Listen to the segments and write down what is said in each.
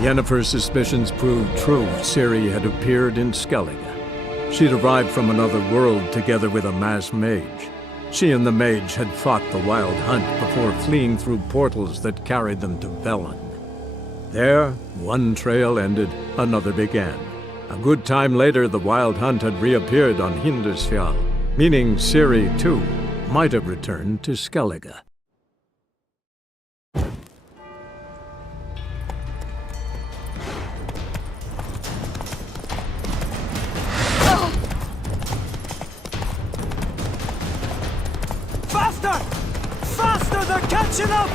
Yennefer's suspicions proved true. Ciri had appeared in Skellige. She'd arrived from another world together with a masked mage. She and the mage had fought the Wild Hunt before fleeing through portals that carried them to Velen. There, one trail ended, another began. A good time later, the Wild Hunt had reappeared on Hindarsfjall, meaning Ciri, too, might have returned to Skellige. Faster! Faster! They're catching up!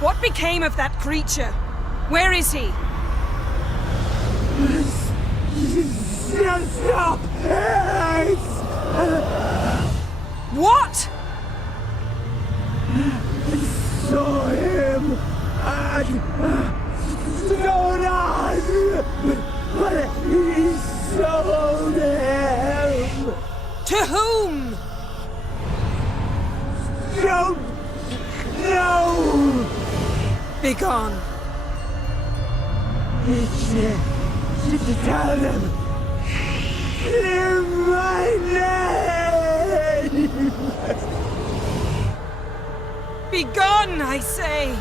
What became of that creature? Where is he? Stop! What? Saw him and stolen, but he sold him. To whom? Don't know. Begone. To tell them. Clear my name. Begone, I say!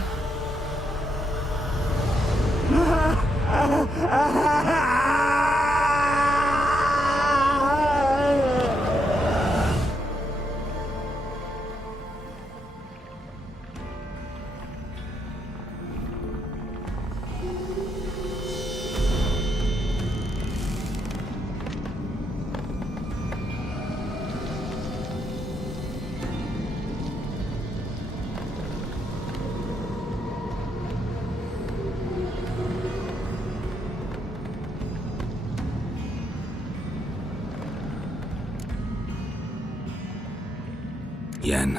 Yen,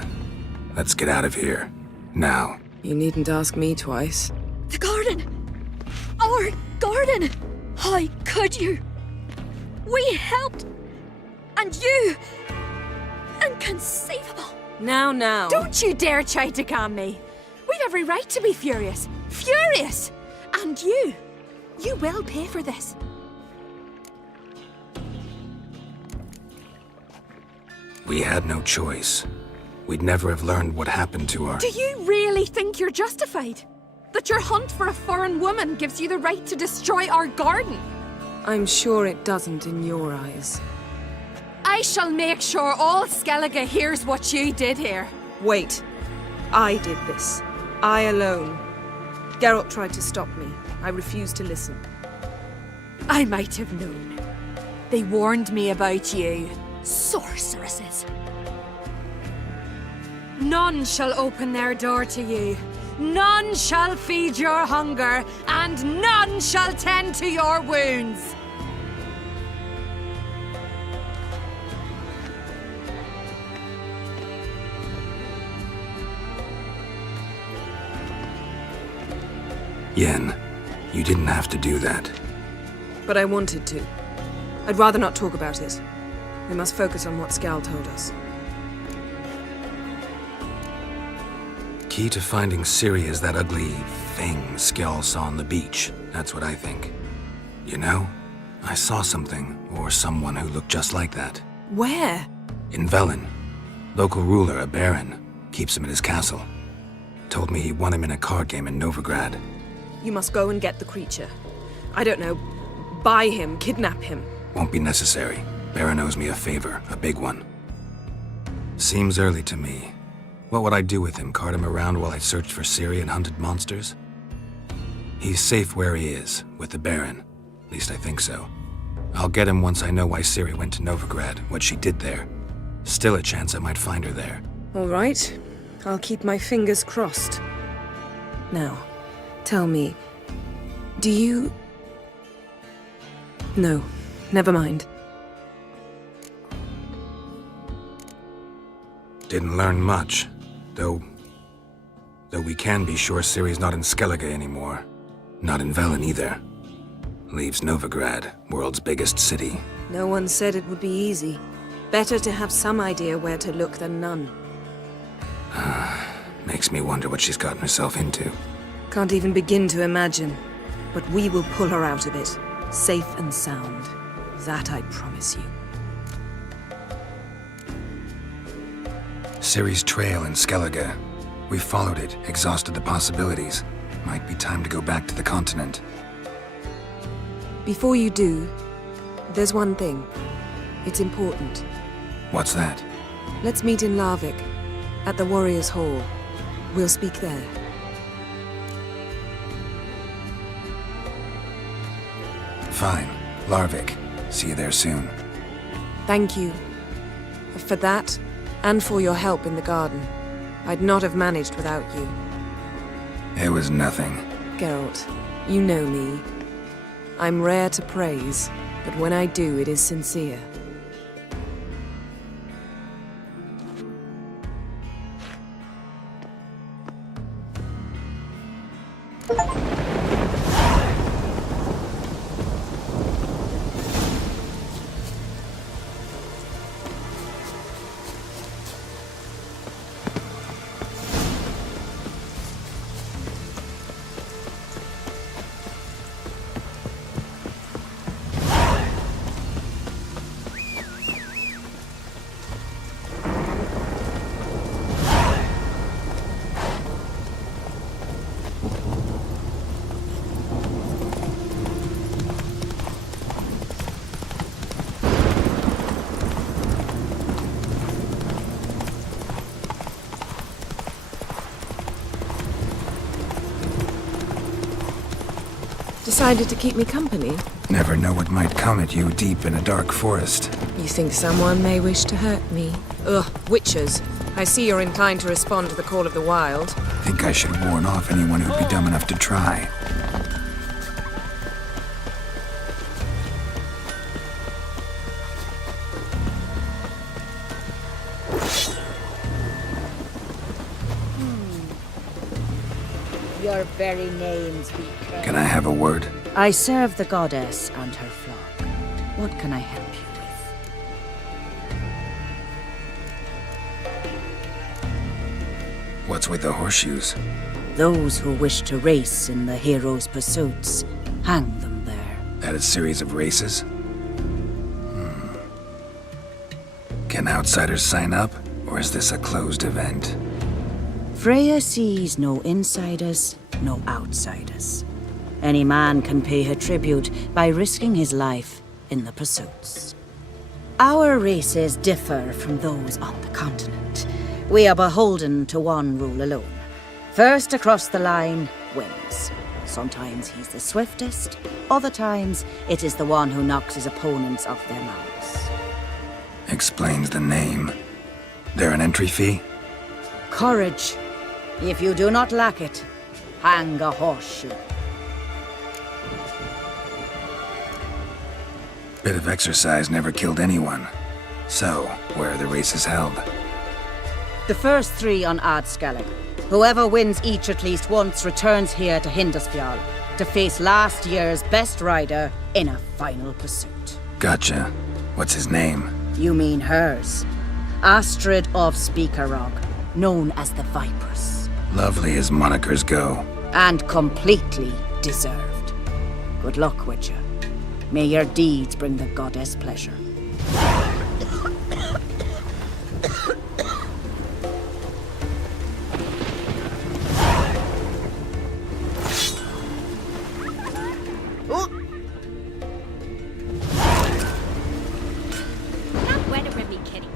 let's get out of here. Now. You needn't ask me twice. The garden! Our garden! How could you? We helped! And you! Inconceivable! Now. Don't you dare try to calm me! We've every right to be furious! Furious! And you will pay for this. We had no choice. We'd never have learned what happened to our... Do you really think you're justified? That your hunt for a foreign woman gives you the right to destroy our garden? I'm sure it doesn't in your eyes. I shall make sure all Skellige hears what you did here. Wait. I did this. I alone. Geralt tried to stop me. I refused to listen. I might have known. They warned me about you. Sorceresses. None shall open their door to you. None shall feed your hunger, and none shall tend to your wounds. Yen, you didn't have to do that. But I wanted to. I'd rather not talk about it. We must focus on what Skal told us. Key to finding Ciri is that ugly thing Skjall saw on the beach. That's what I think. You know, I saw something, or someone who looked just like that. Where? In Velen. Local ruler, a baron, keeps him in his castle. Told me he won him in a card game in Novigrad. You must go and get the creature. I don't know. Buy him, kidnap him. Won't be necessary. Baron owes me a favor, a big one. Seems early to me. What would I do with him? Cart him around while I searched for Ciri and hunted monsters? He's safe where he is, with the Baron. At least I think so. I'll get him once I know why Ciri went to Novigrad, what she did there. Still a chance I might find her there. All right. I'll keep my fingers crossed. Now, tell me, do you... No, never mind. Didn't learn much, though we can be sure Ciri's not in Skellige anymore. Not in Velen either. Leaves Novigrad, world's biggest city. No one said it would be easy. Better to have some idea where to look than none. Makes me wonder what she's gotten herself into. Can't even begin to imagine. But we will pull her out of it, safe and sound. That I promise you. Ciri's trail in Skellige. We followed it, exhausted the possibilities. Might be time to go back to the continent. Before you do, there's one thing. It's important. What's that? Let's meet in Larvik, at the Warriors' Hall. We'll speak there. Fine. Larvik. See you there soon. Thank you. For that, and for your help in the garden. I'd not have managed without you. It was nothing. Geralt, you know me. I'm rare to praise, but when I do, it is sincere. Decided to keep me company? Never know what might come at you deep in a dark forest. You think someone may wish to hurt me? Ugh, witches. I see you're inclined to respond to the call of the wild. Think I should warn off anyone who'd be dumb enough to try. Your very names be cursed. Can I have a word? I serve the goddess and her flock. What can I help you with? What's with the horseshoes? Those who wish to race in the hero's pursuits, hang them there. At a series of races? Can outsiders sign up, or is this a closed event? Freya sees no insiders, no outsiders. Any man can pay her tribute by risking his life in the pursuits. Our races differ from those on the continent. We are beholden to one rule alone. First across the line wins. Sometimes he's the swiftest, other times it is the one who knocks his opponents off their mounts. Explains the name. There an entry fee? Courage. If you do not lack it, hang a horseshoe. Bit of exercise never killed anyone. So, where are the races held? The first 3 on Adskellig. Whoever wins each at least once returns here to Hindusfjall to face last year's best rider in a final pursuit. Gotcha. What's his name? You mean hers. Astrid of Speakerog, known as the Vipress. Lovely as monikers go. And completely deserved. Good luck, Witcher. May your deeds bring the goddess pleasure. Not wet a ribby kitty.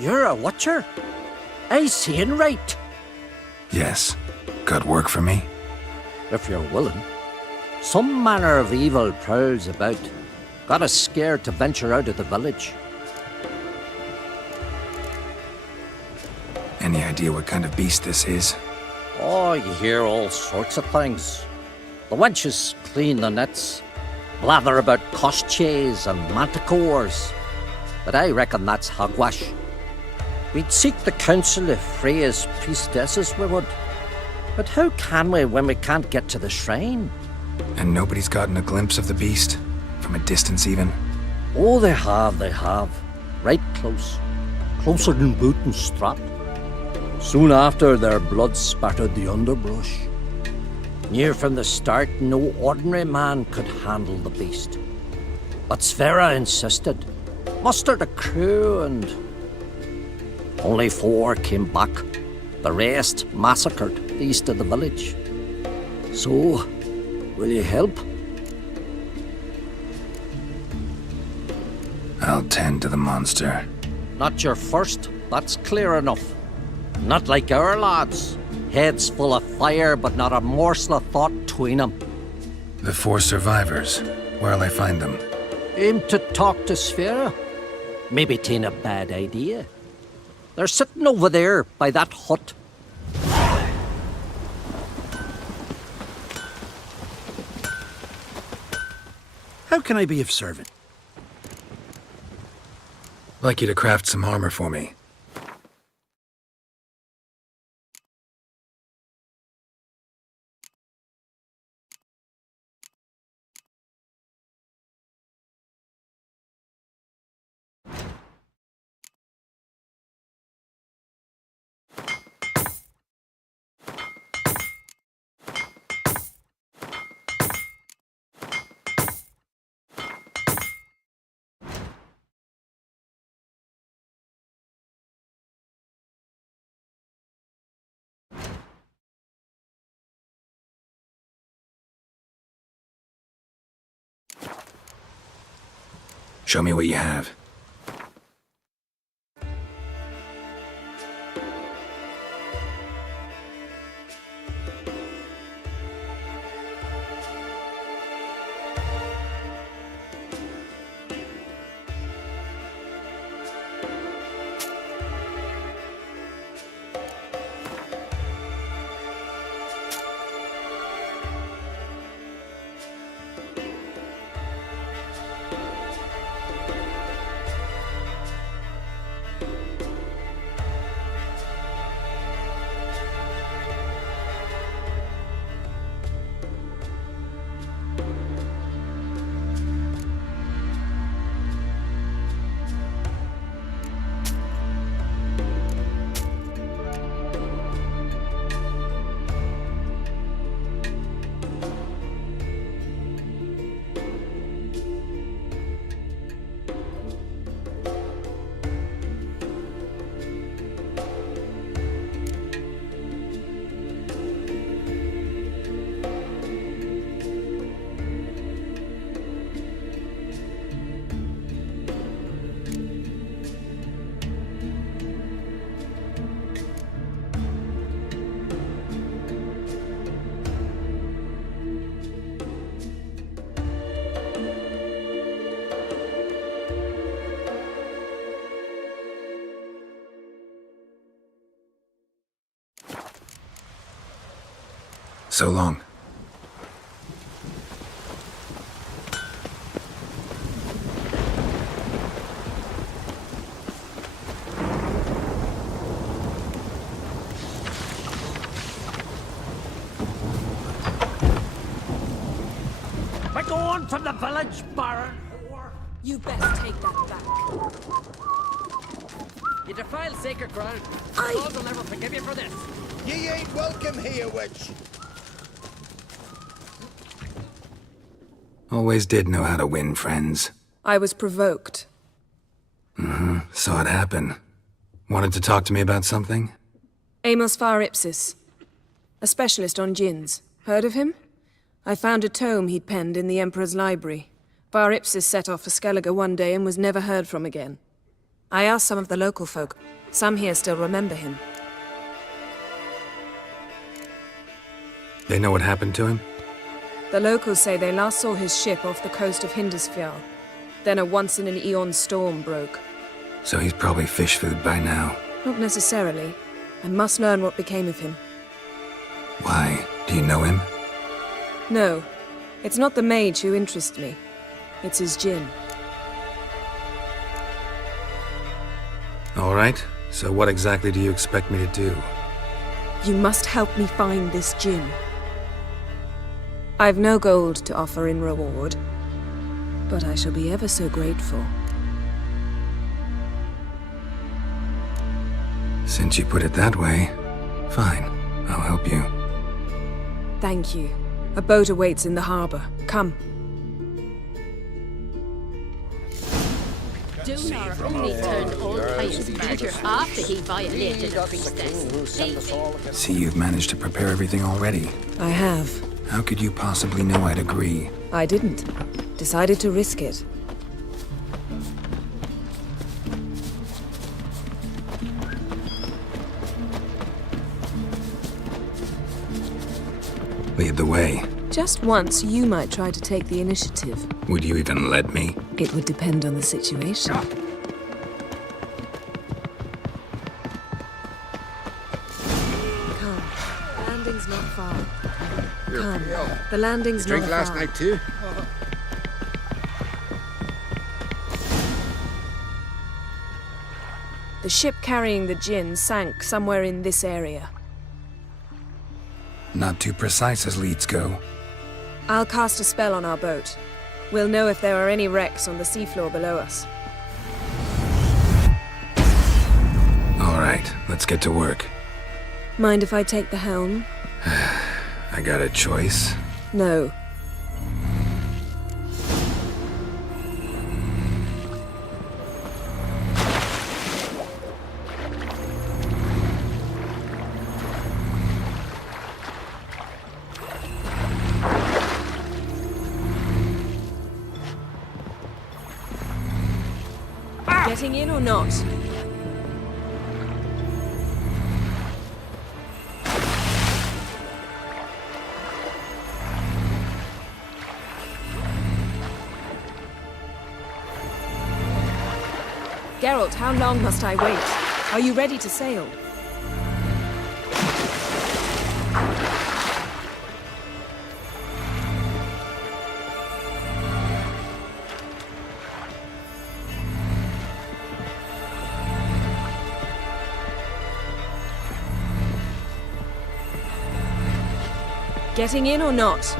You're a watcher? I seeing right. Yes. Got work for me? If you're willing. Some manner of evil prowls about. Got us scared to venture out of the village. Any idea what kind of beast this is? Oh, you hear all sorts of things. The wenches clean the nets, blather about koshchays and manticores. But I reckon that's hogwash. We'd seek the counsel of Freya's priestesses, we would. But how can we when we can't get to the shrine? And nobody's gotten a glimpse of the beast? From a distance even? Oh, they have. Right close. Closer than boot and strap. Soon after, their blood spattered the underbrush. Knew from the start no ordinary man could handle the beast. But Sverre insisted. Mustered a crew and... only 4 came back. The rest massacred east of the village. So, will you help? I'll tend to the monster. Not your first, that's clear enough. Not like our lads. Heads full of fire, but not a morsel of thought between them. The 4 survivors. Where'll I find them? Aim to talk to Sverre? Maybe 'tain't a bad idea. They're sitting over there by that hut. How can I be of service? Like you to craft some armor for me. Show me what you have. So long. We're going from the village, Baron. You best take that back. You defile sacred ground. The laws will never forgive you for this. Ye ain't welcome here, witch. Always did know how to win friends. I was provoked. Saw it happen. Wanted to talk to me about something? Amos Far Ipsis. A specialist on djinns. Heard of him? I found a tome he'd penned in the Emperor's library. Far Ipsis set off for Skellige one day and was never heard from again. I asked some of the local folk. Some here still remember him. They know what happened to him? The locals say they last saw his ship off the coast of Hindisfjall. Then a once-in-an-eon storm broke. So he's probably fish food by now. Not necessarily. I must learn what became of him. Why? Do you know him? No. It's not the mage who interests me. It's his djinn. All right. So what exactly do you expect me to do? You must help me find this djinn. I've no gold to offer in reward, but I shall be ever so grateful. Since you put it that way, fine. I'll help you. Thank you. A boat awaits in the harbor. Come. Dunar only turned old Pius Badger after he violated a priestess. See, you've managed to prepare everything already. I have. How could you possibly know I'd agree? I didn't. Decided to risk it. Lead the way. Just once, you might try to take the initiative. Would you even let me? It would depend on the situation. Come. Landing's not far. Come. The landing's not far. Drink last night too? The ship carrying the djinn sank somewhere in this area. Not too precise as leads go. I'll cast a spell on our boat. We'll know if there are any wrecks on the seafloor below us. All right, let's get to work. Mind if I take the helm? I got a choice. No. Getting in or not? Geralt, how long must I wait? Are you ready to sail? Getting in or not?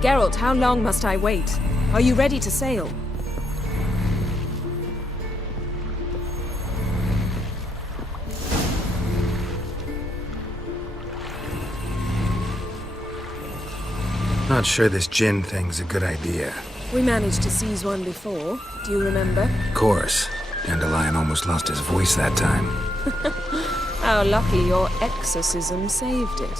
Geralt, how long must I wait? Are you ready to sail? Not sure this djinn thing's a good idea. We managed to seize one before. Do you remember? Of course. Dandelion almost lost his voice that time. How lucky your exorcism saved it.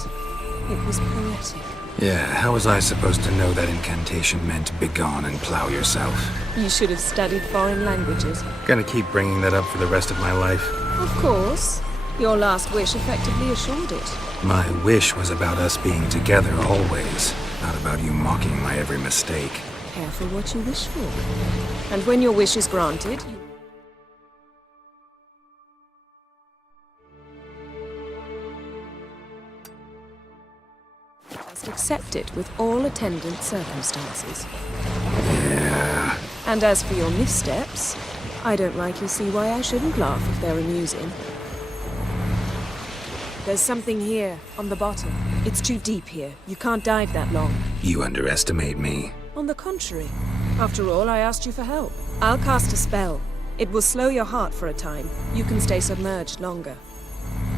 It was poetic. Yeah, how was I supposed to know that incantation meant begone and plow yourself? You should have studied foreign languages. Gonna keep bringing that up for the rest of my life. Of course. Your last wish effectively assured it. My wish was about us being together always, not about you mocking my every mistake. Careful what you wish for. And when your wish is granted, you must accept it with all attendant circumstances. Yeah. And as for your missteps, I don't rightly see why I shouldn't laugh if they're amusing. There's something here, on the bottom. It's too deep here. You can't dive that long. You underestimate me. On the contrary. After all, I asked you for help. I'll cast a spell. It will slow your heart for a time. You can stay submerged longer.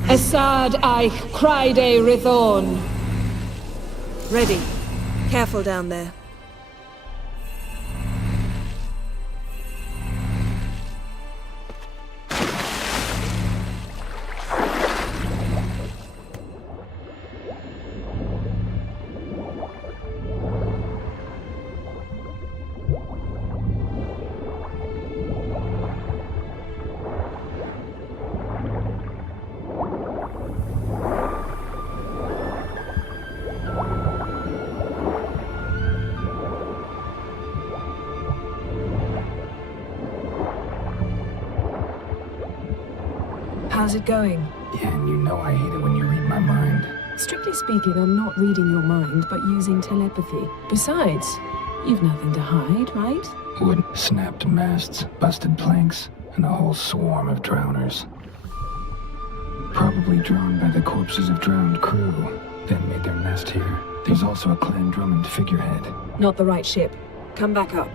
Assad I cried a Rithorn. Ready. Careful down there. How's it going? Yeah, and you know I hate it when you read my mind. Strictly speaking, I'm not reading your mind, but using telepathy. Besides, you've nothing to hide, right? Wood, snapped masts, busted planks, and a whole swarm of drowners. Probably drawn by the corpses of drowned crew, then made their nest here. There's also a Clan Drummond figurehead. Not the right ship. Come back up.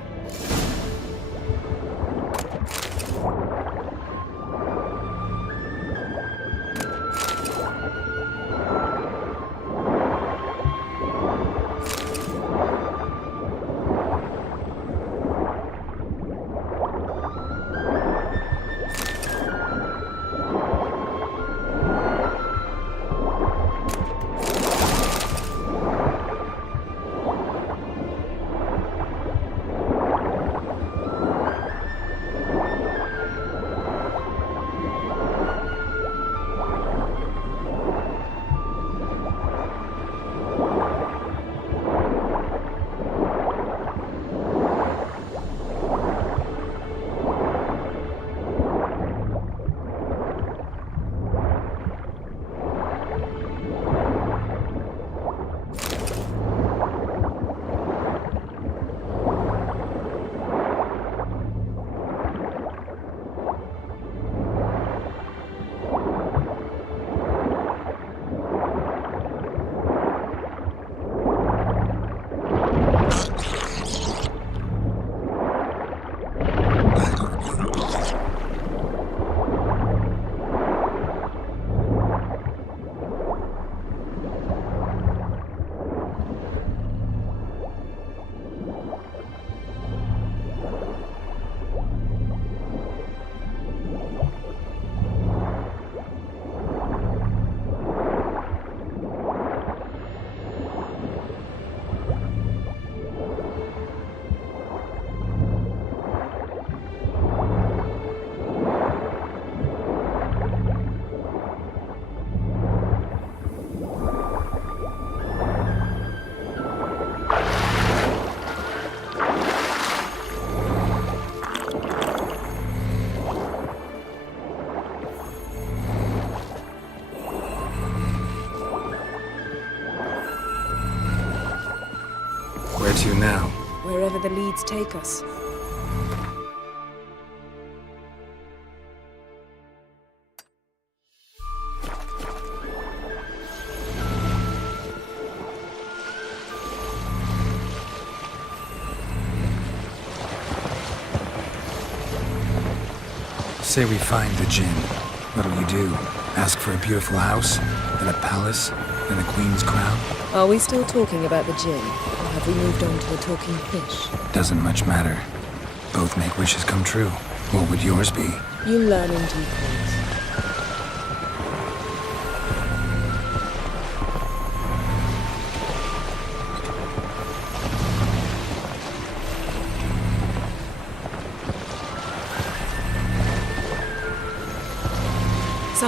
Where to now? Wherever the leads take us. Say we find the Jinn. What'll you do? Ask for a beautiful house? Then a palace? Then a queen's crown? Are we still talking about the Jinn? Or have we moved on to a talking fish? Doesn't much matter. Both make wishes come true. What would yours be? You learn in due course.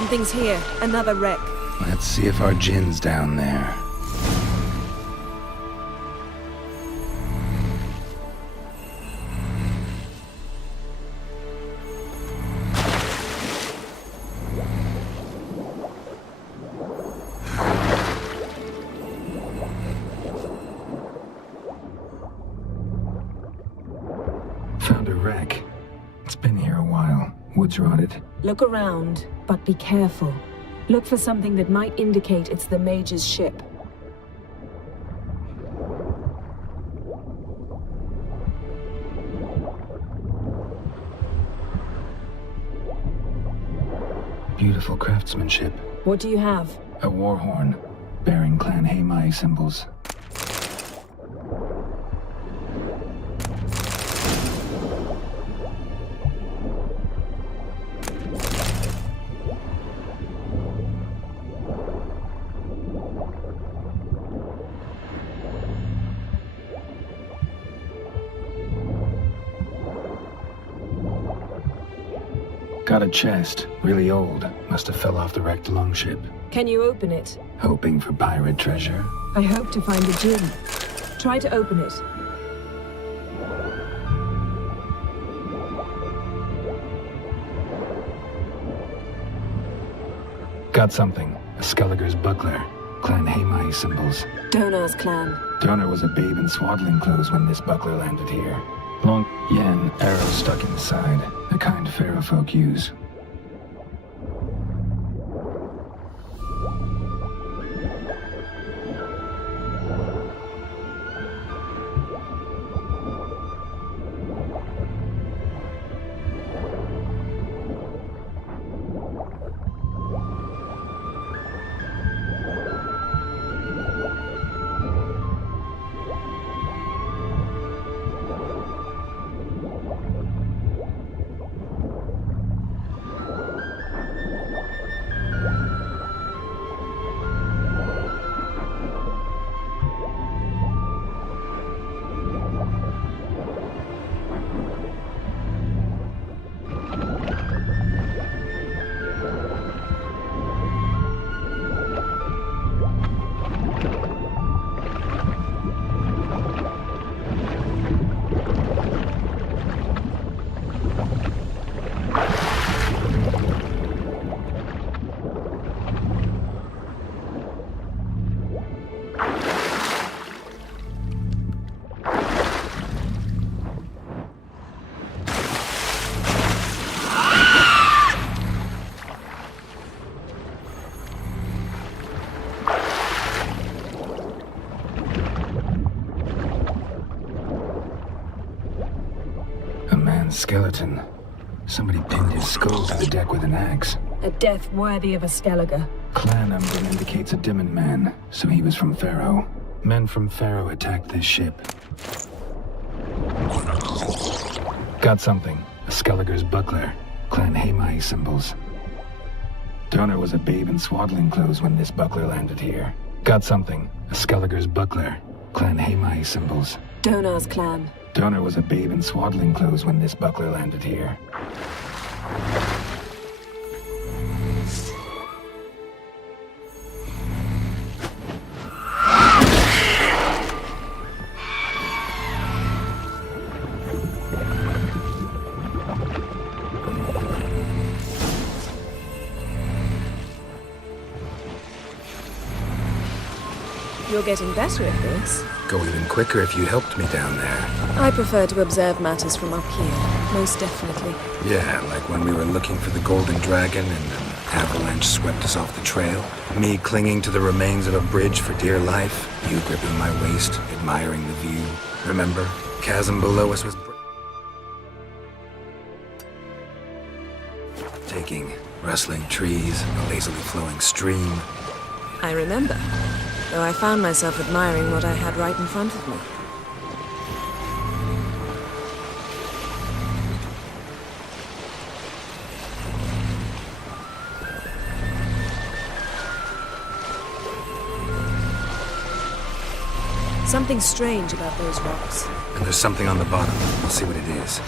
Something's here. Another wreck. Let's see if our Jin's down there. Found a wreck. It's been here a while. Wood's rotted. Look around, but be careful. Look for something that might indicate it's the Mage's ship. Beautiful craftsmanship. What do you have? A war horn, bearing Clan Haimai symbols. Got a chest, really old. Must have fell off the wrecked longship. Can you open it? Hoping for pirate treasure. I hope to find the Jinn. Try to open it. Got something. A Skelliger's buckler. Clan Haimai symbols. Donar's clan. Donar was a babe in swaddling clothes when this buckler landed here. Long yen, arrow stuck in the side. The kind pharaoh folk use. Skeleton. Somebody pinned his skull to the deck with an axe. A death worthy of a Skelliger. Clan emblem indicates a Dimon man, so he was from Pharaoh. Men from Pharaoh attacked this ship. Got something. A Skelliger's buckler. Clan Haimai symbols. Donar was a babe in swaddling clothes when this buckler landed here. Got something. A Skelliger's buckler. Clan Haimai symbols. Donar's clan. Donar was a babe in swaddling clothes when this buckler landed here. You're getting better at this. Go even quicker if you helped me down there. I prefer to observe matters from up here, most definitely. Yeah, like when we were looking for the Golden Dragon and an avalanche swept us off the trail. Me clinging to the remains of a bridge for dear life. You gripping my waist, admiring the view. Remember? Chasm below us was taking rustling trees, a lazily flowing stream. I remember, though I found myself admiring what I had right in front of me. Something strange about those rocks. And there's something on the bottom. We'll see what it is.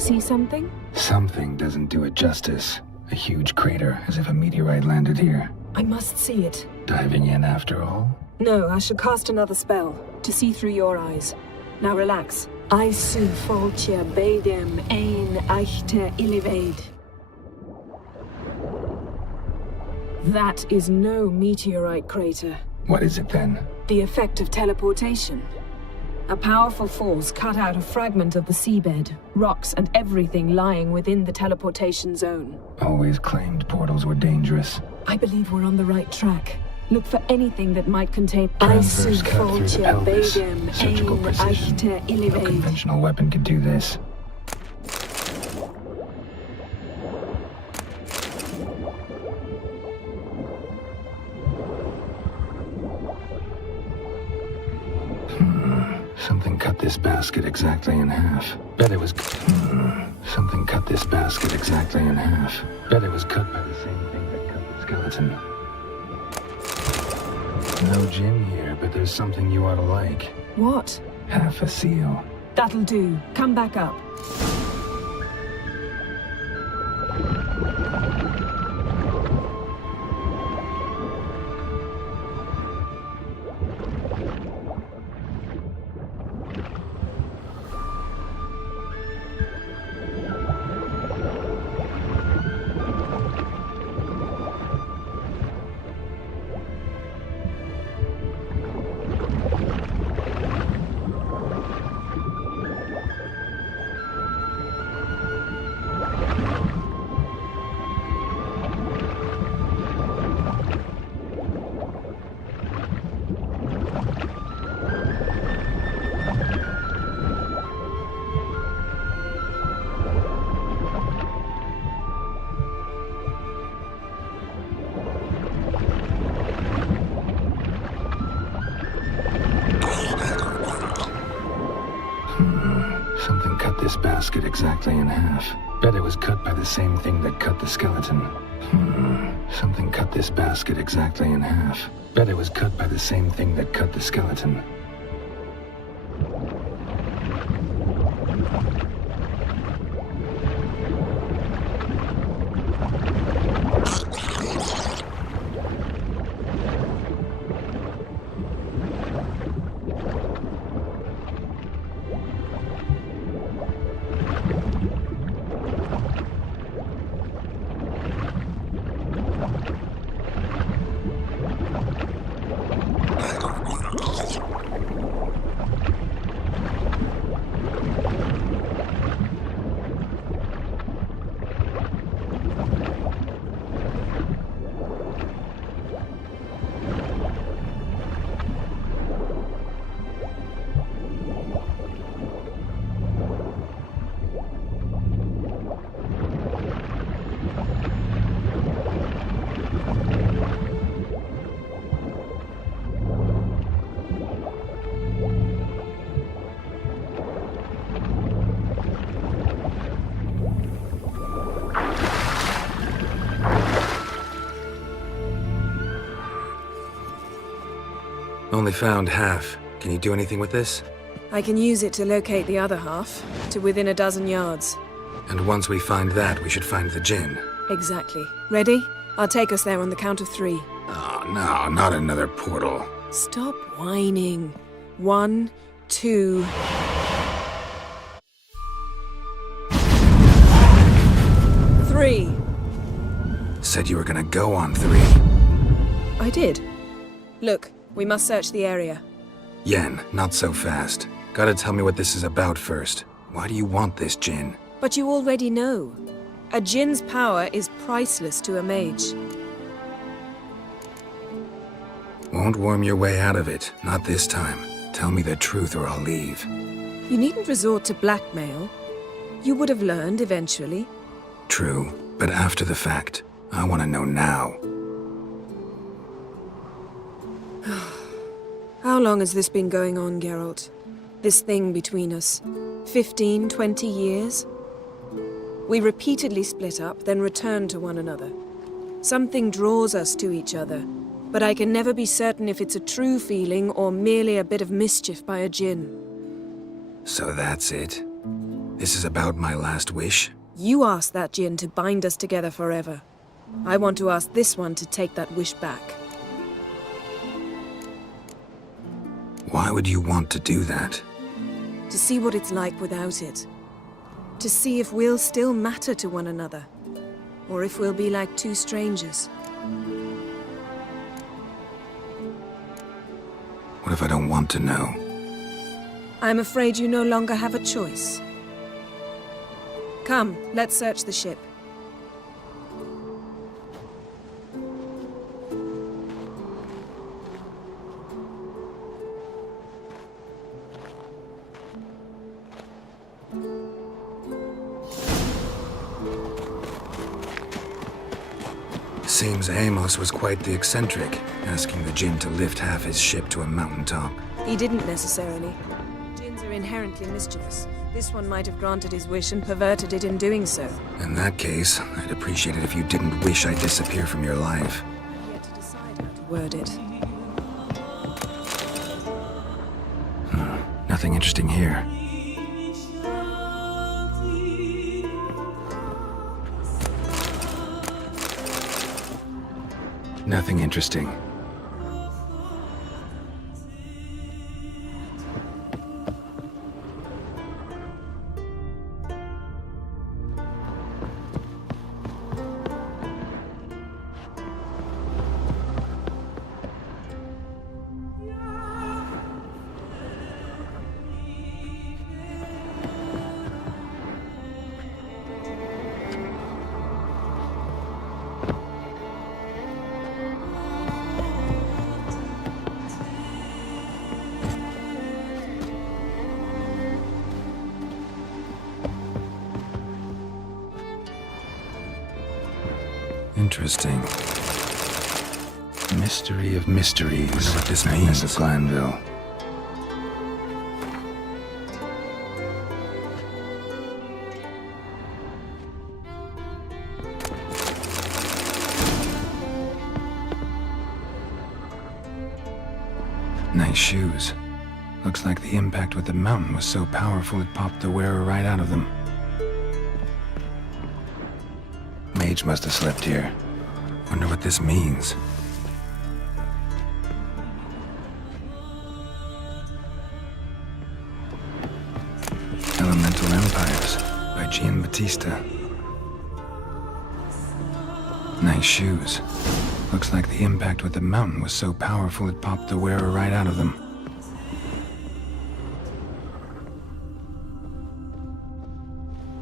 See something? Something doesn't do it justice. A huge crater, as if a meteorite landed here. I must see it. Diving in after all? No, I shall cast another spell, to see through your eyes. Now relax. I su foltia bedem ein eichte illivaid. That is no meteorite crater. What is it then? The effect of teleportation. A powerful force cut out a fragment of the seabed, rocks and everything lying within the teleportation zone. Always claimed portals were dangerous. I believe we're on the right track. Look for anything that might contain Transverse cut through the pelvis. Surgical precision. No conventional weapon could do this. Something cut this basket exactly in half. Bet it was... Something cut this basket exactly in half. Bet it was cut by the same thing that cut the skeleton. No gin here, but there's something you ought to like. What? Half a seal. That'll do. Come back up. Something cut this basket exactly in half. Bet it was cut by the same thing that cut the skeleton. Something cut this basket exactly in half. Bet it was cut by the same thing that cut the skeleton. Only found half. Can you do anything with this? I can use it to locate the other half, to within a dozen yards. And once we find that, we should find the gin. Exactly. Ready? I'll take us there on the count of 3. Oh, no, not another portal. Stop whining. 1, 2... Three. Said you were gonna go on 3. I did. Look, we must search the area. Yen, not so fast. Gotta tell me what this is about first. Why do you want this gin? But you already know. A djinn's power is priceless to a mage. Won't worm your way out of it. Not this time. Tell me the truth or I'll leave. You needn't resort to blackmail. You would have learned eventually. True, but after the fact. I want to know now. How long has this been going on, Geralt? This thing between us? 15, 20 years? We repeatedly split up, then returned to one another. Something draws us to each other, but I can never be certain if it's a true feeling or merely a bit of mischief by a djinn. So that's it? This is about my last wish? You asked that Jinn to bind us together forever. I want to ask this one to take that wish back. Why would you want to do that? To see what it's like without it. To see if we'll still matter to one another. Or if we'll be like two strangers. What if I don't want to know? I'm afraid you no longer have a choice. Come, let's search the ship. Seems Amos was quite the eccentric, asking the Jinn to lift half his ship to a mountaintop. He didn't necessarily. Jinns are inherently mischievous. This one might have granted his wish and perverted it in doing so. In that case, I'd appreciate it if you didn't wish I'd disappear from your life. Yet to decide how to word it. Nothing interesting here. Nothing interesting. Interesting. Mystery of mysteries. Wonder what this means of Glanville. Nice shoes. Looks like the impact with the mountain was so powerful it popped the wearer right out of them. Mage must have slept here. Wonder what this means. Elemental Empires by Giambattista. Nice shoes. Looks like the impact with the mountain was so powerful it popped the wearer right out of them.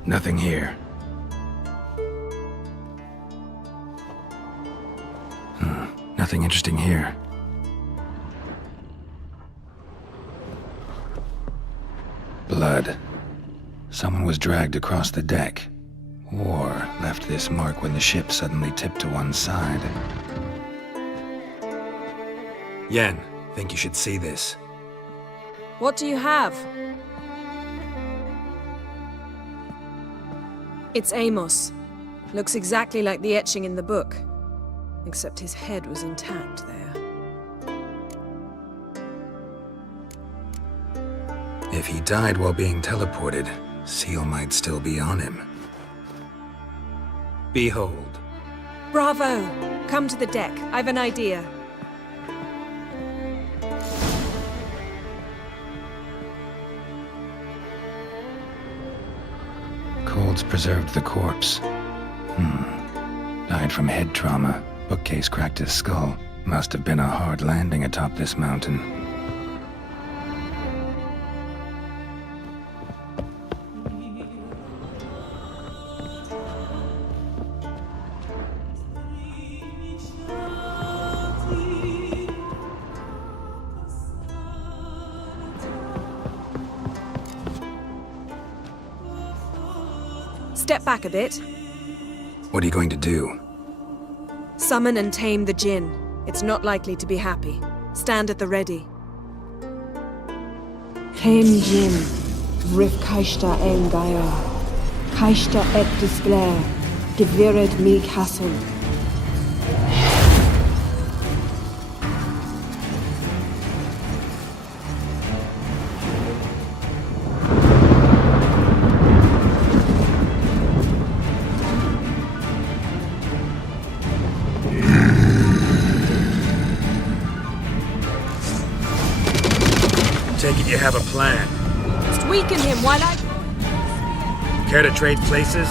Nothing here. Nothing interesting here. Blood. Someone was dragged across the deck. Or left this mark when the ship suddenly tipped to one side. Yen, think you should see this. What do you have? It's Amos. Looks exactly like the etching in the book. Except his head was intact there. If he died while being teleported, Seal might still be on him. Behold. Bravo! Come to the deck. I've an idea. Cold's preserved the corpse. Died from head trauma. Bookcase cracked his skull. Must have been a hard landing atop this mountain. Step back a bit. What are you going to do? Summon and tame the Jinn. It's not likely to be happy. Stand at the ready. Came Jim, Vrif Kaishta en Gaia, Kaishta et Displair, Gevired me Castle. take it you have a plan. Just weaken him while I... Care to trade places?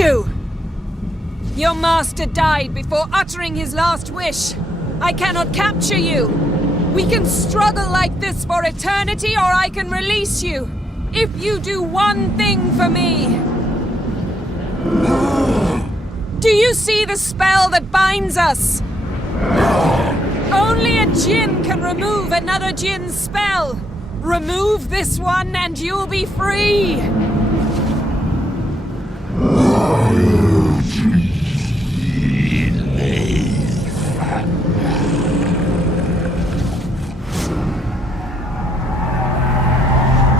You! Your master died before uttering his last wish. I cannot capture you. We can struggle like this for eternity, or I can release you. If you do one thing for me. Do you see the spell that binds us? Only a djinn can remove another djinn's spell. Remove this one and you'll be free.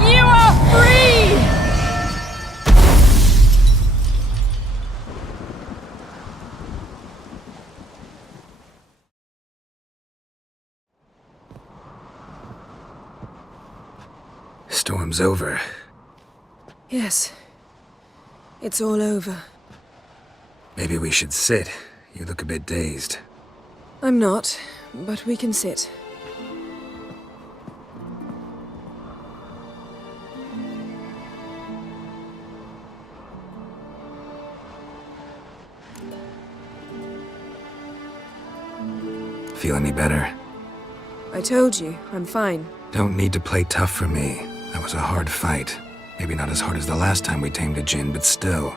You are free! Storm's over. Yes. It's all over. Maybe we should sit, You look a bit dazed. I'm not, but we can sit. Feel any better? I told you, I'm fine. Don't need to play tough for me. That was a hard fight. Maybe not as hard as the last time we tamed a djinn, but still.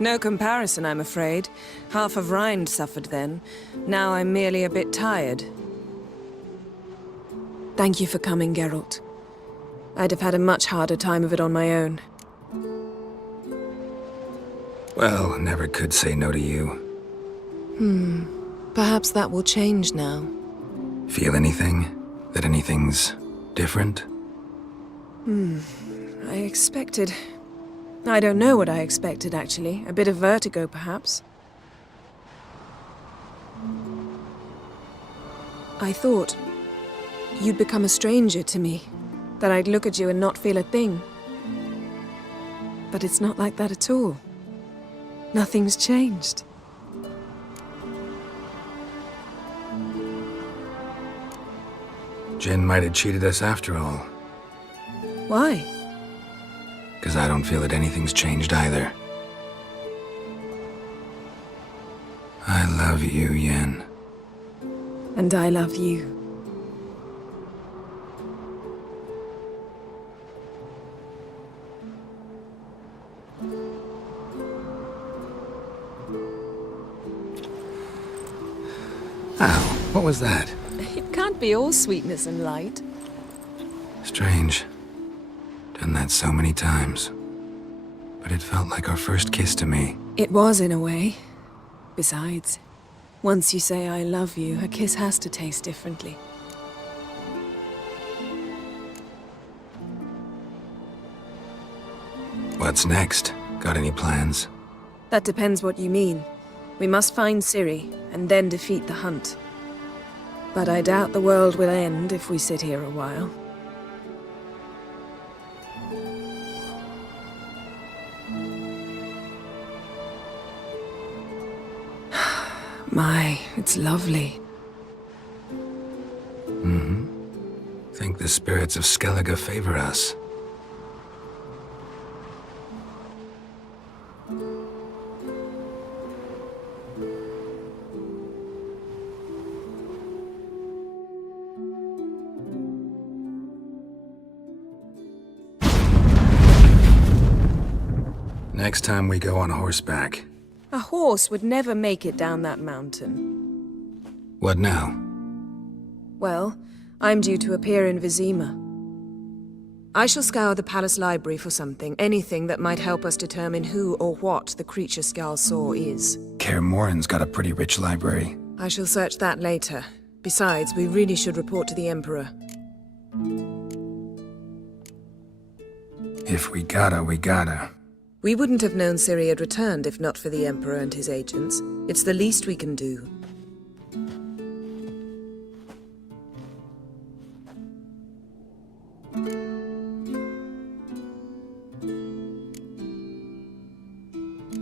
No comparison, I'm afraid. Half of Rind suffered then. Now I'm merely a bit tired. Thank you for coming, Geralt. I'd have had a much harder time of it on my own. Well, never could say no to you. Perhaps that will change now. Feel anything? That anything's different? I expected... I don't know what I expected, actually. A bit of vertigo, perhaps. I thought you'd become a stranger to me. That I'd look at you and not feel a thing. But it's not like that at all. Nothing's changed. Jinn might have cheated us after all. Why? Because I don't feel that anything's changed either. I love you, Yen. And I love you. Ow, what was that? It can't be all sweetness and light. Strange. Done that so many times. But it felt like our first kiss to me. It was, in a way. Besides, once you say I love you, a kiss has to taste differently. What's next? Got any plans? That depends what you mean. We must find Ciri, and then defeat the hunt. But I doubt the world will end if we sit here a while. My, it's lovely. Think the spirits of Skellige favor us. Next time we go on horseback. A horse would never make it down that mountain. What now? Well, I'm due to appear in Vizima. I shall scour the palace library for something, anything that might help us determine who or what the creature Skjal saw is. Kaer Morhen's got a pretty rich library. I shall search that later. Besides, we really should report to the Emperor. If we gotta, we gotta. We wouldn't have known Ciri had returned if not for the Emperor and his agents. It's the least we can do.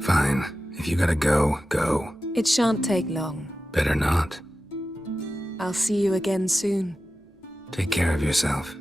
Fine. If you gotta go, go. It shan't take long. Better not. I'll see you again soon. Take care of yourself.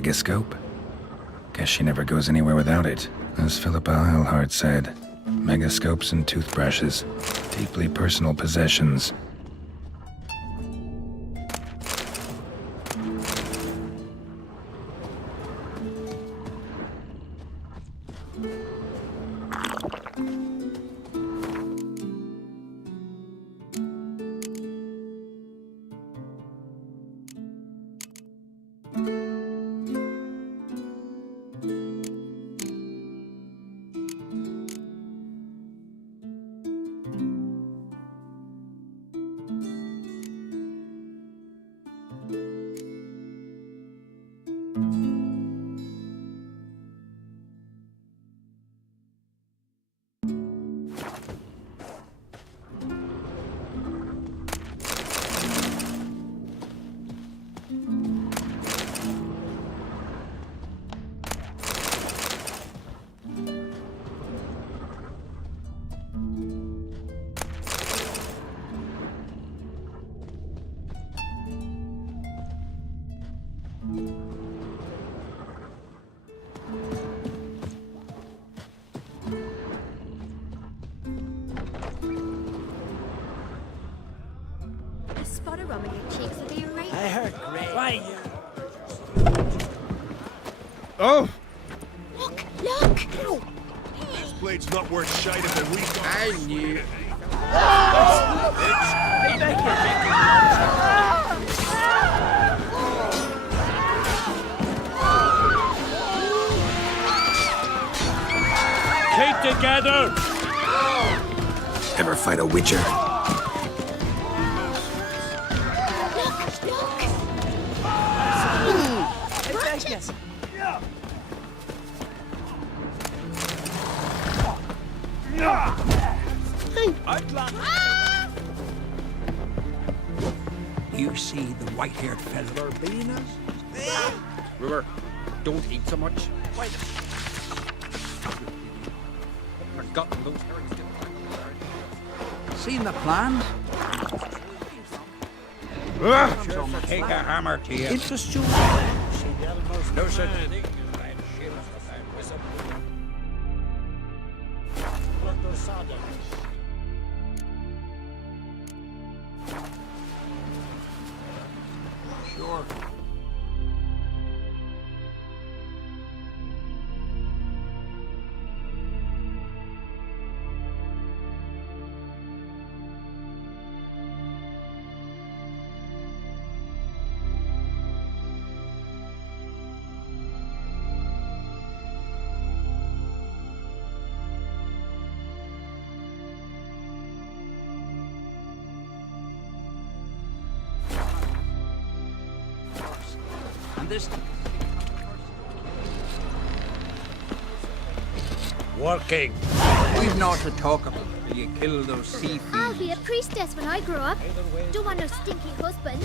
megascope? Guess she never goes anywhere without it. As Philippa Eilhart said, megascopes and toothbrushes, deeply personal possessions. A spot of rum in your cheeks will be right. I heard great. Why? Oh! Look! Look! This blade's not worth shite of a week. I knew. Keep together! Ever fight a witcher? Look! Look! Watch it! You see the white-haired fella beating us? River, don't eat so much. Why the... Forgotten those herrings didn't... Seen the plans? Take a hammer to you. Interest you? No such thing. Sure. And this... Working. We've naught to talk about. You kill those sea thieves. I'll be a priestess when I grow up. Don't want no stinky husband.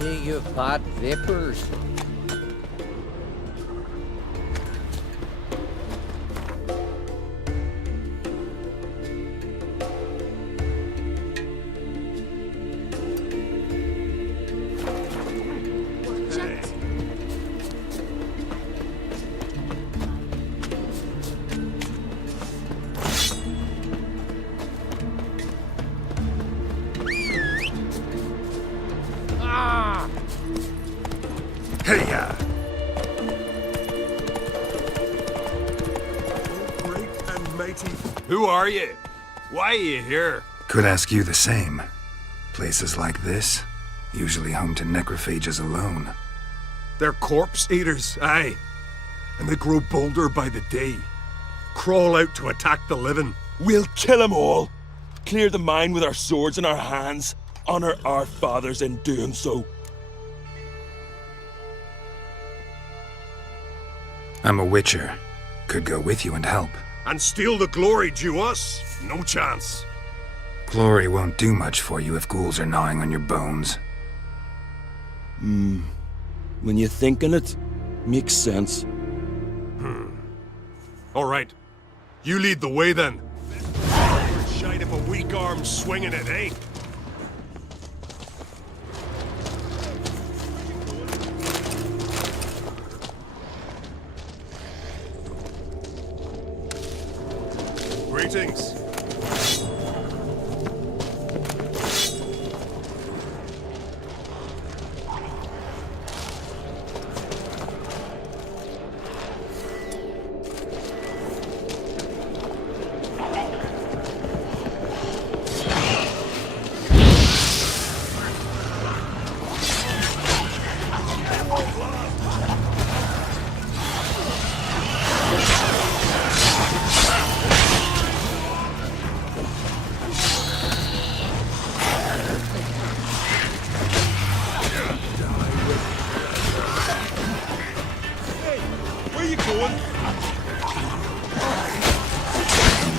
see you've had vapors. Hey-ya! Great and mighty. Who are you? Why are you here? Could ask you the same. Places like this, usually home to necrophages alone. They're corpse eaters, aye. And they grow bolder by the day. Crawl out to attack the living. We'll kill 'em all. Clear the mine with our swords in our hands. Honor our fathers in doing so. I'm a witcher. Could go with you and help. And steal the glory due us? No chance. Glory won't do much for you if ghouls are gnawing on your bones. When you think on it, makes sense. All right. You lead the way then. Shite if a weak arm's swinging it, eh? Greetings.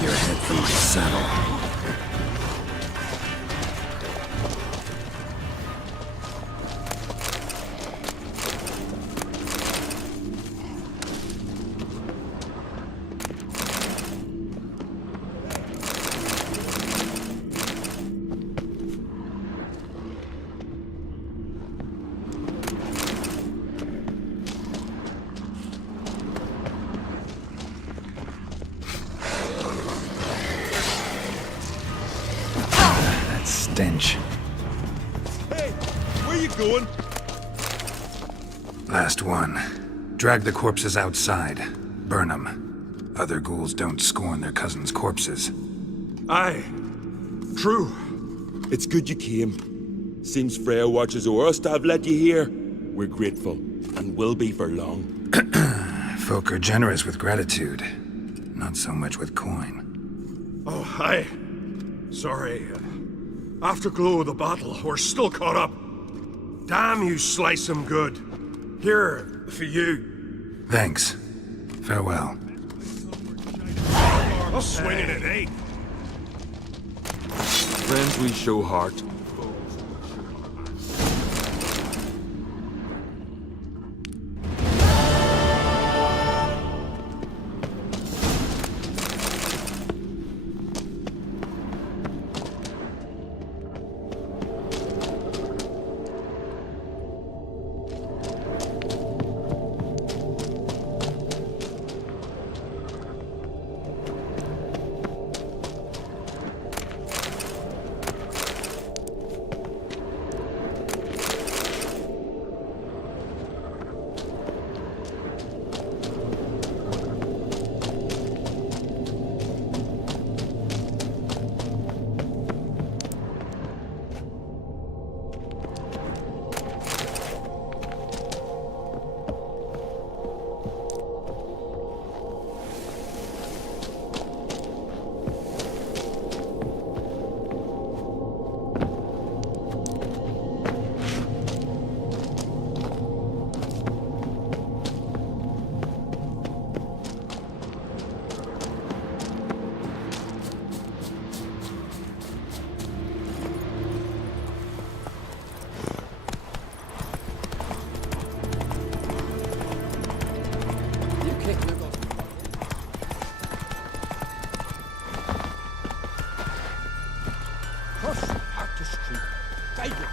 Your head from my saddle. Stench. Hey, where you going? Last one. Drag the corpses outside. Burn them. Other ghouls don't scorn their cousins' corpses. Aye. True. It's good you came. Seems Freya watches o'er us to have led you here. We're grateful, and will be for long. Folk are generous with gratitude. Not so much with coin. Oh, aye. Sorry. Afterglow of the battle, we're still caught up. Damn, you slice 'em good. Here, for you. Thanks. Farewell. Swinging it, eh? Friends we show heart. Thank you.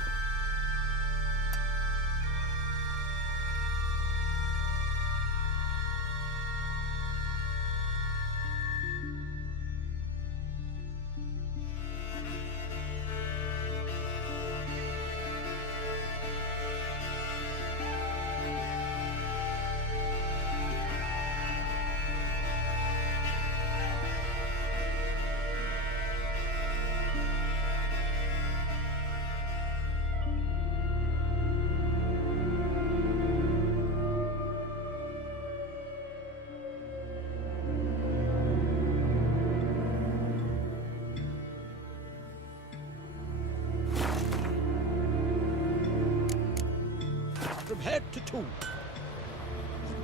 From head to toe.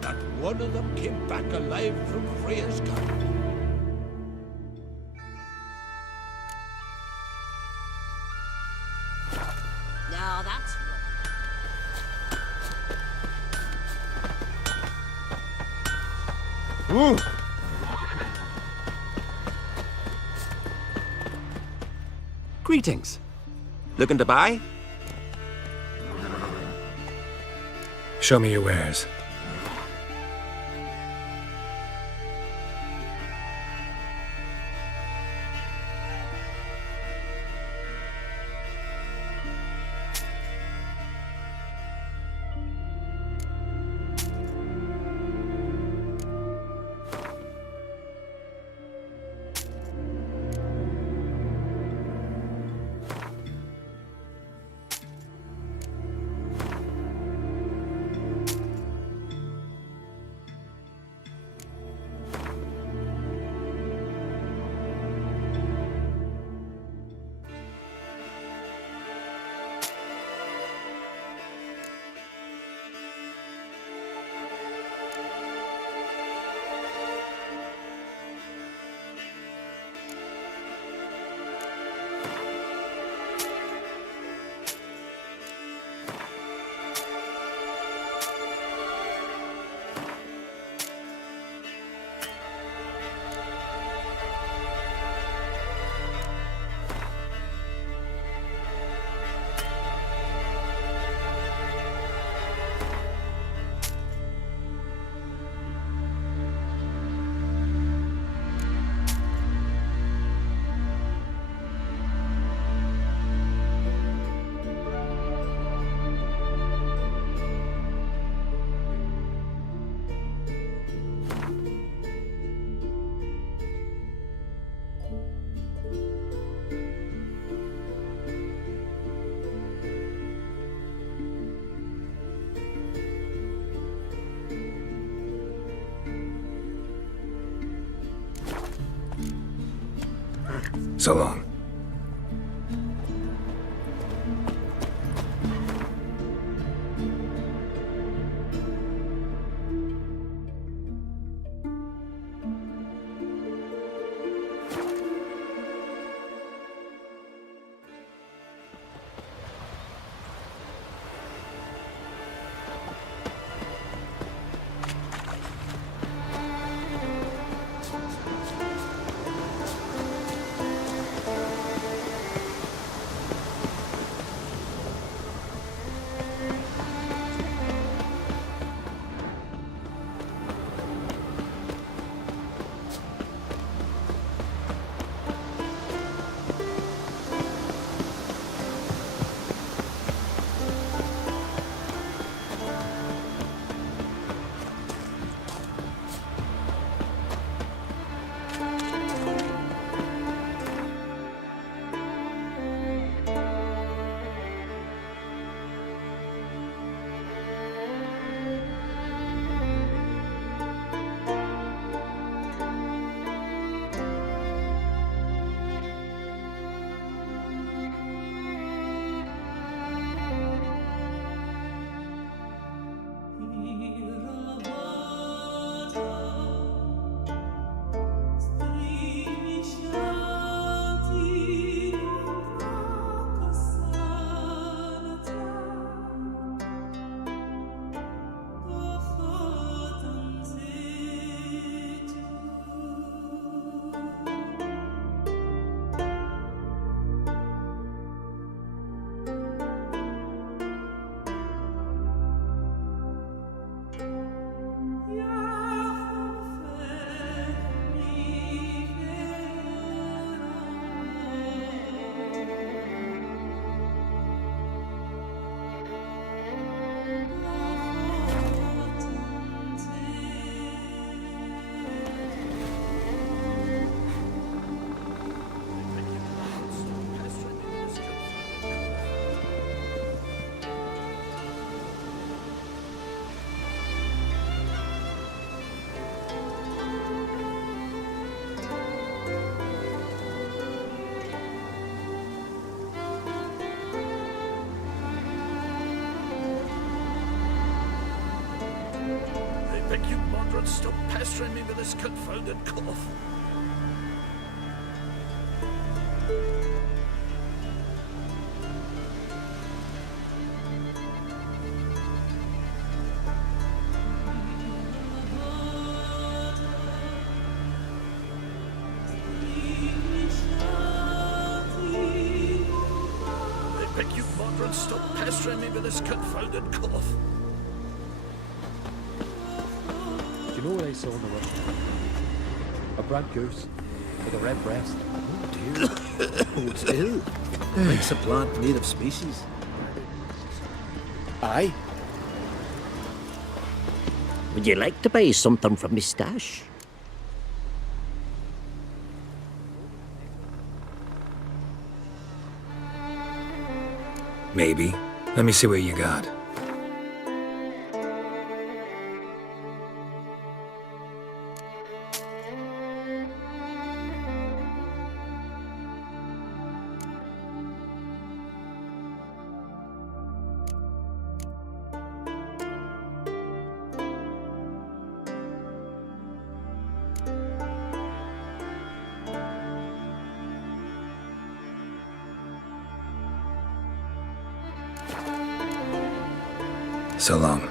Not one of them came back alive from Freya's camp. Now that's Ooh. Greetings. Looking to buy? Show me your wares. So long. beg you, moderate, stop pestering me with this confounded cough. I beg you, moderate, stop pestering me with this confounded cough. Do you know what I saw in the road? A brad goose with a red breast. Oh dear. Oh, it's ill. Makes a plant native species. Aye. Would you like to buy something from me stash? Maybe. Let me see what you got. So long.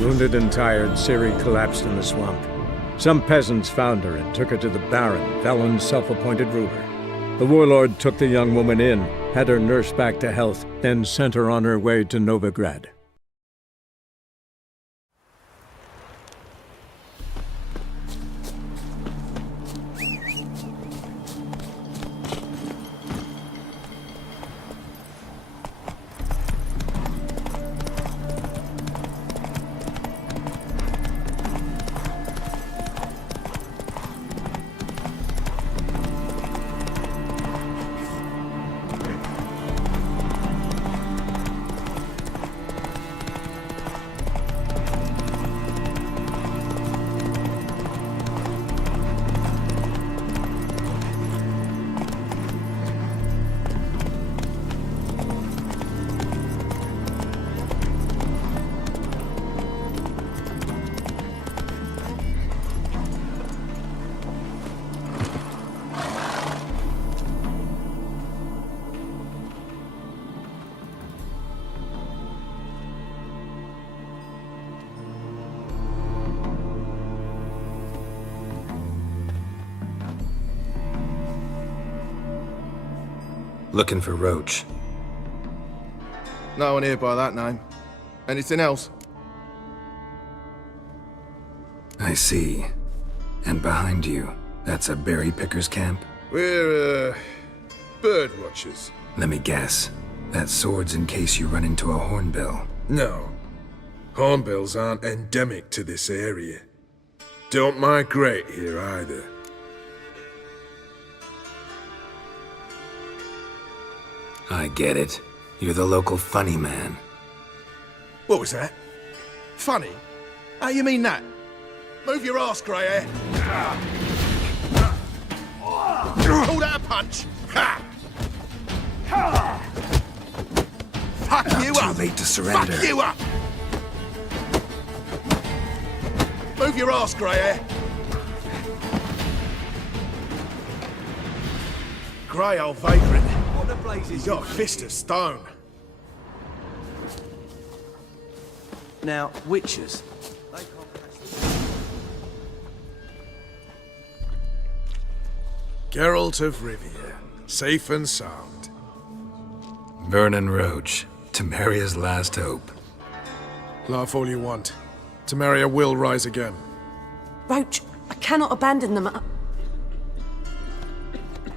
Wounded and tired, Ciri collapsed in the swamp. Some peasants found her and took her to the Baron, Velen's self-appointed ruler. The warlord took the young woman in, had her nursed back to health, then sent her on her way to Novigrad. Looking for Roach. No one here by that name. Anything else? I see. And behind you, that's a berry picker's camp? We're, bird watchers. Let me guess. That sword's in case you run into a hornbill. No. Hornbills aren't endemic to this area. Don't migrate here either. I get it. You're the local funny man. What was that? Funny? How you mean that? Move your ass, grey hair. Pull that a punch. Ha! Fuck you up. Too late to surrender. Fuck you up. Move your ass, grey hair. Grey old vagrant. What the blaze is? You got a fist of stone. Now, witches. Geralt of Rivia, safe and sound. Vernon Roach, Temeria's last hope. Laugh all you want. Temeria will rise again. Roach, I cannot abandon them.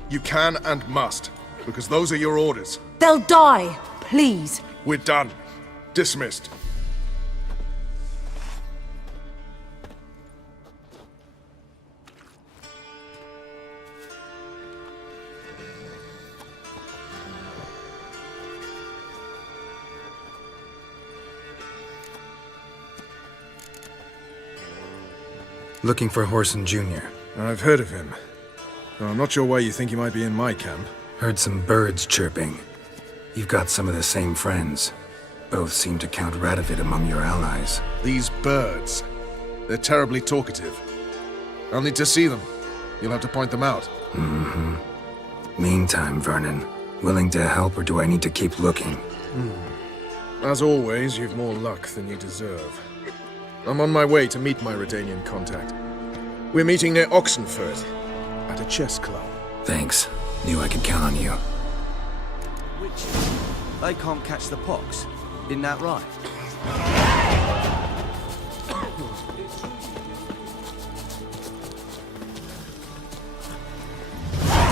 You can and must, because those are your orders. They'll die, please. We're done. Dismissed. Looking for Horson Jr. I've heard of him. Though I'm not sure why you think he might be in my camp. Heard some birds chirping. You've got some of the same friends. Both seem to count Radovid among your allies. These birds. They're terribly talkative. I'll need to see them. You'll have to point them out. Mm-hmm. Meantime, Vernon, willing to help or do I need to keep looking? As always, you've more luck than you deserve. I'm on my way to meet my Redanian contact. We're meeting near Oxenford, at a chess club. Thanks. Knew I could count on you. Witches. They can't catch the pox. Isn't that right?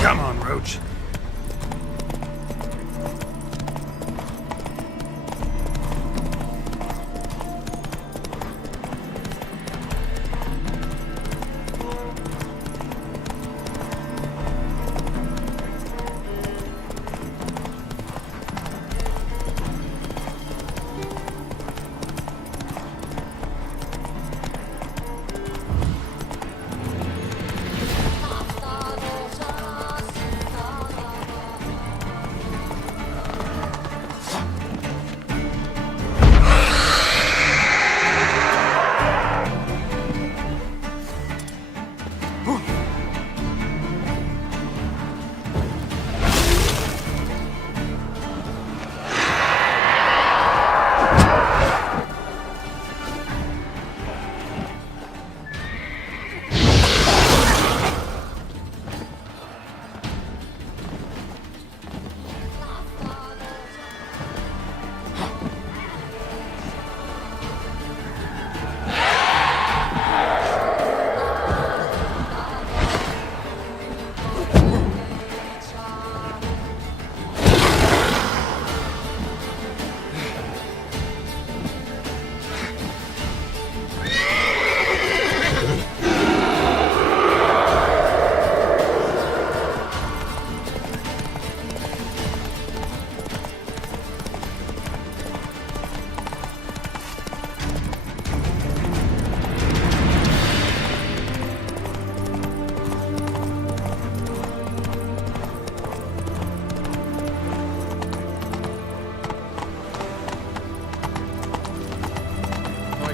Come on, Roach.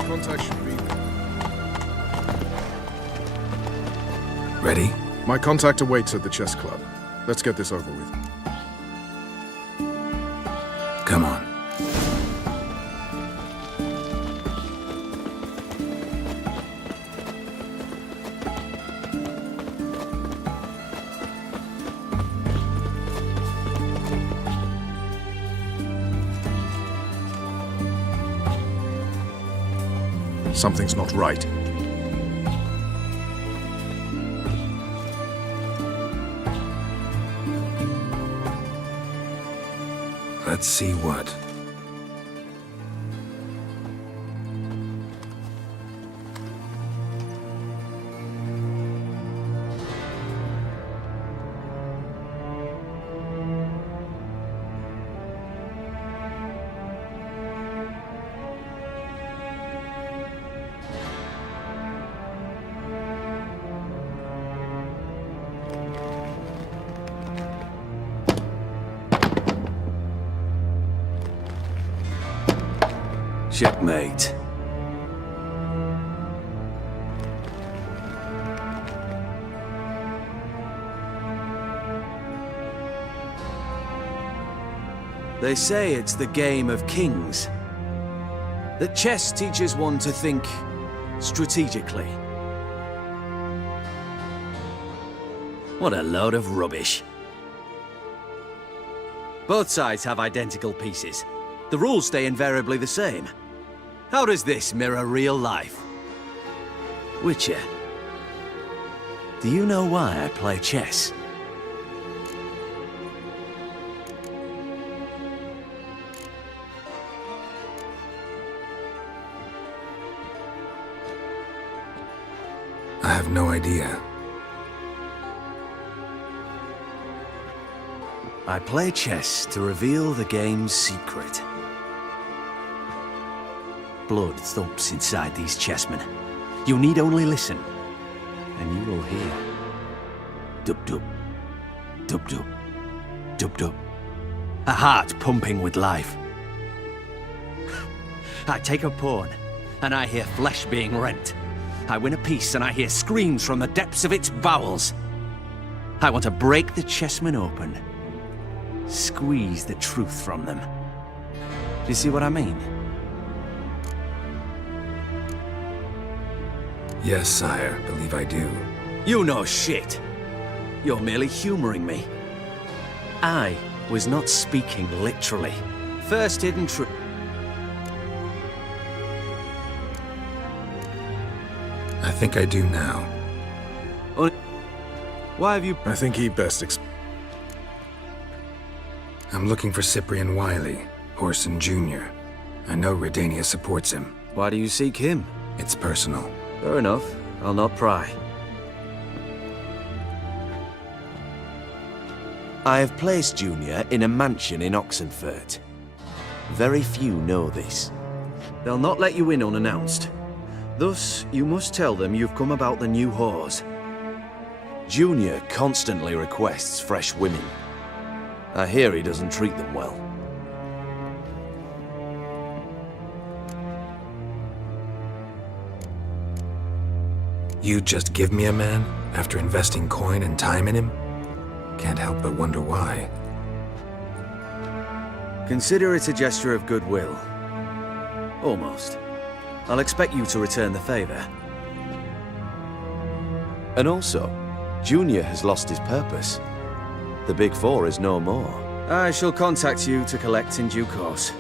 Contact should be there. Ready? My contact awaits at the chess club. Let's get this over with. Come on. Something's not right. Let's see what. Checkmate. They say it's the game of kings. That chess teaches one to think strategically. What a load of rubbish. Both sides have identical pieces. The rules stay invariably the same. How does this mirror real life? Witcher, do you know why I play chess? I have no idea. I play chess to reveal the game's secret. Blood thumps inside these chessmen. You need only listen, and you will hear. Dub-dub, dub-dub, dub-dub. A heart pumping with life. I take a pawn, and I hear flesh being rent. I win a piece, and I hear screams from the depths of its bowels. I want to break the chessmen open. Squeeze the truth from them. Do you see what I mean? Yes, sire, believe I do. You know shit. You're merely humoring me. I was not speaking literally. First hidden truth. I think I do now. Why have you... I think he best I'm looking for Cyprian Wiley, Orson Jr. I know Redania supports him. Why do you seek him? It's personal. Fair enough. I'll not pry. I have placed Junior in a mansion in Oxenfurt. Very few know this. They'll not let you in unannounced. Thus, you must tell them you've come about the new whores. Junior constantly requests fresh women. I hear he doesn't treat them well. You just give me a man after investing coin and time in him? Can't help but wonder why. Consider it a gesture of goodwill. Almost. I'll expect you to return the favor. And also, Junior has lost his purpose. The Big Four is no more. I shall contact you to collect in due course.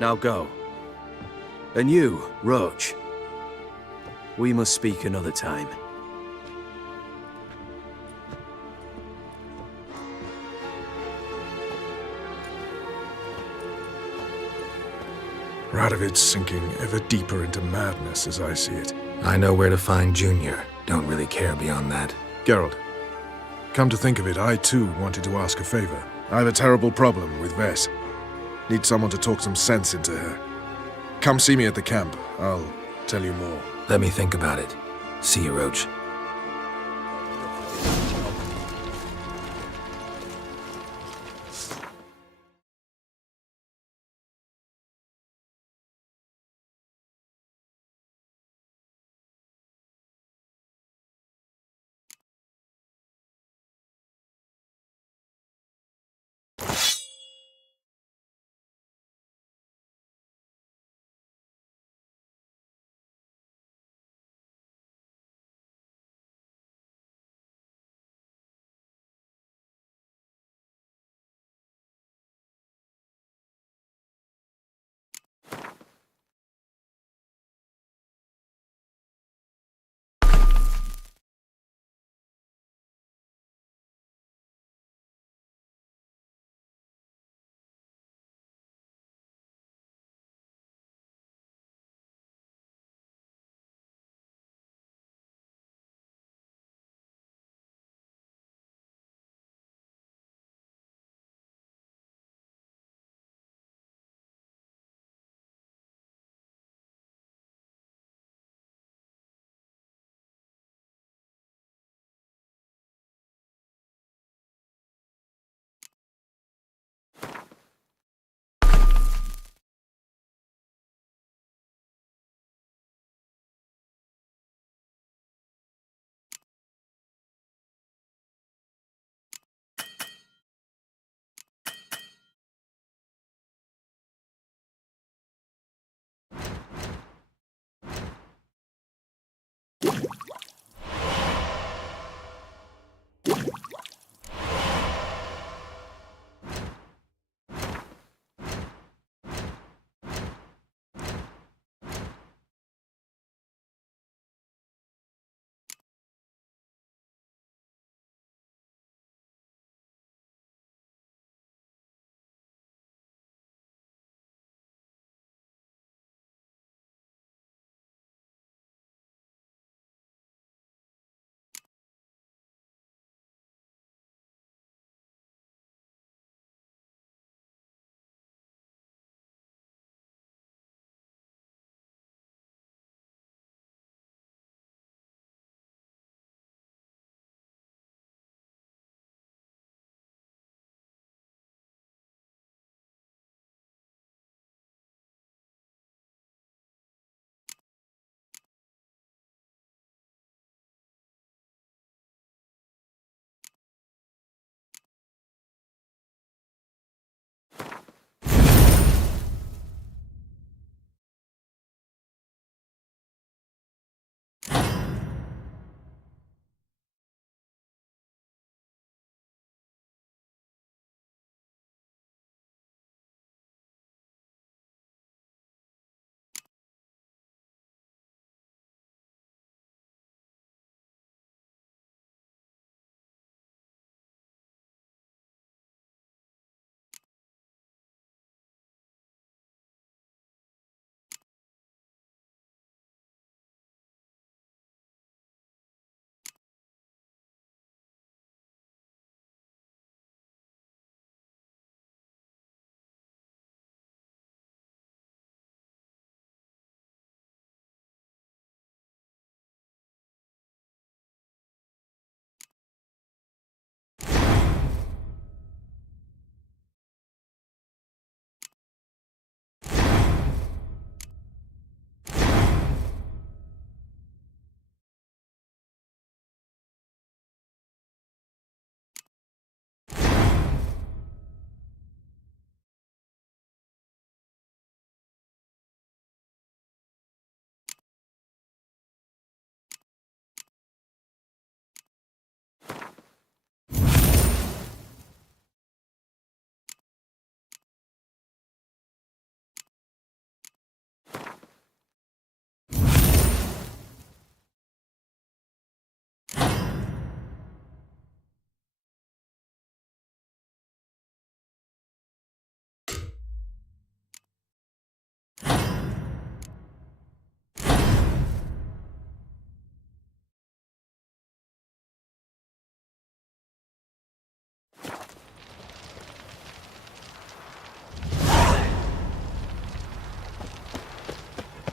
Now go. And you, Roach. We must speak another time. Radovid's sinking ever deeper into madness as I see it. I know where to find Junior. Don't really care beyond that. Geralt, come to think of it, I too wanted to ask a favor. I have a terrible problem with Vess. Need someone to talk some sense into her. Come see me at the camp. I'll tell you more. Let me think about it. See you, Roach.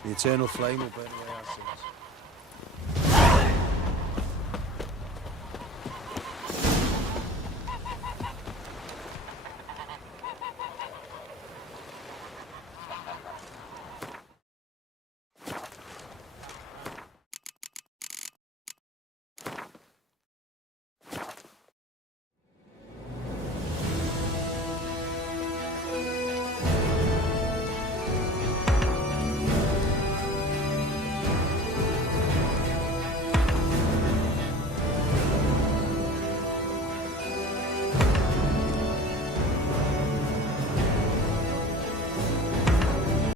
The eternal flame will burn.